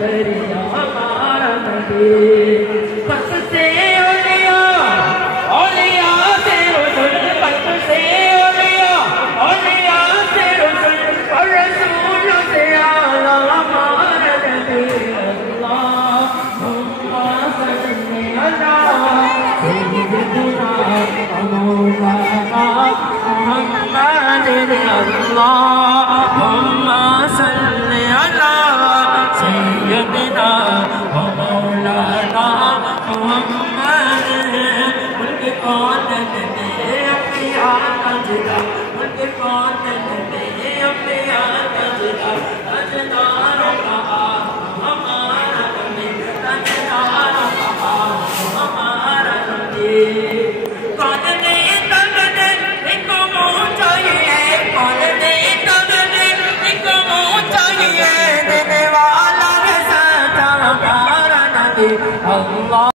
دریا ہمارا نبی بس سے اولیاء اولیاء سے رسول بس سے اولیاء اولیاء سے رسول اور رسول سے اعلیٰ ہمارا نبی اللہم صلی علی سیدنا مولانا محمد اللہم صلی علی سیدنا مولانا محمد ملک کونین میں انبیاء اجدا ملک کونین میں انبیاء اجدا اجدار کہا ہمارا نبی اجدار کہا ہمارا نبی کون نہیں تگنے ان کو منہ چاہیے کون نہیں تگنے ان کو منہ چاہیے دینے والا کے ساتھ ہمارا نبی اللہ